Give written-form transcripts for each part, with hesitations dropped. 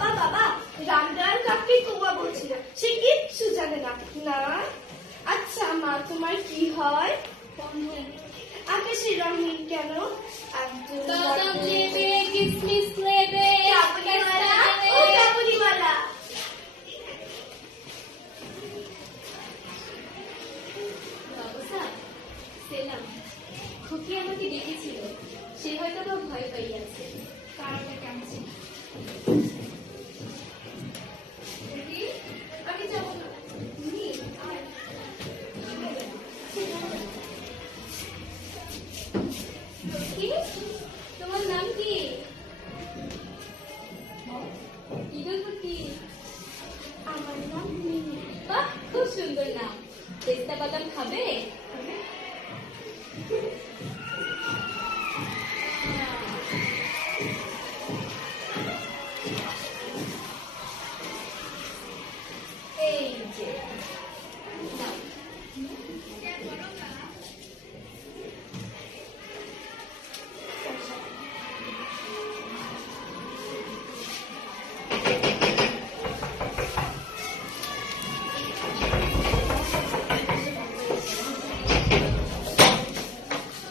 বাবা বাবা, রামলাল কাকে কৌয়া বলছিল, সে কিচ্ছু জানে না। না, আচ্ছা মা, তোমার কি হয়? আকাশের রং নীল কেন? বাদাম নেবে, কিসমিস নেবে, কাবুলিওয়ালা, ও কাবুলিওয়ালা। বাবুসা, সেলাম। খুকি আমাকে ডেকেছিল, সে হয়তো তো ভয় পাইয়াছে। কারণটা কেমন ছিল? আমি যাবো না। তুমি আয়। কি? তোমার নাম কি? ইগলপতি। আমার নাম মিনি। বাহ, খুব সুন্দর নাম। পেস্তা বাদাম খাবে? এই যে নাও।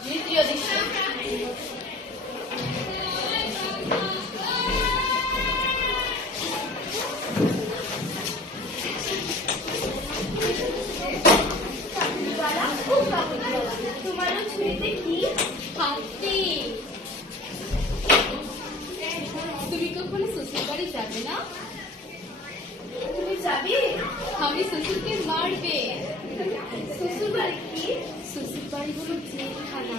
দ্বিতীয় দৃশ্য। কাবুলিওয়ালা, ও কাবুলিওয়ালা, তোমারও ছুরিতে কি? হাতি। তুমি কখনো শ্বশুর বাড়ি যাবে না? তুমি যাবে? আমি শ্বশুরকে মারবে। শ্বশুর বাড়ি কি? শ্বশুর বাড়ি হলো জেলখানা,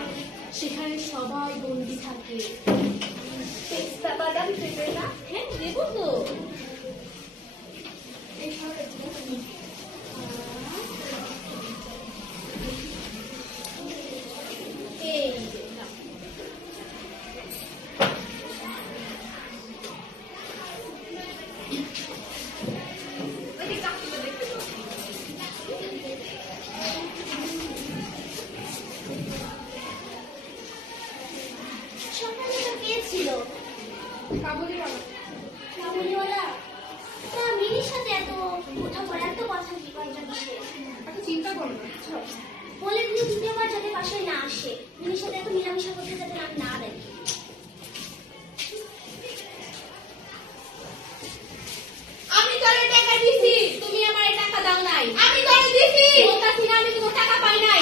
সেখানে সবাই বন্দি থাকে। পেস্তা বাদাম দেবে না? হ্যাঁ, দেবো তো। এই যে নাও। ওই কাকুকে দেখতে দাও। সকালে তো কে ছিল? কাবুলিওয়ালা। কাবুলিওয়ালা। তা মিনির সাথে এত বোঝাপড়া, এত কথা কি কয়টা কিসে? এত চিন্তা করো না। বলে তুমি দ্বিতীয়বার যাতে বাসায় না আসে, মিনির সাথে এত মিলামিশা করতে যাতে আমি না দেখি। আমি তোরে টাকা দিছি, তুমি আমার টাকা দাও নাই। আমি তোরে দিছি, বলতাছি না আমি তোমার টাকা পাই নাই।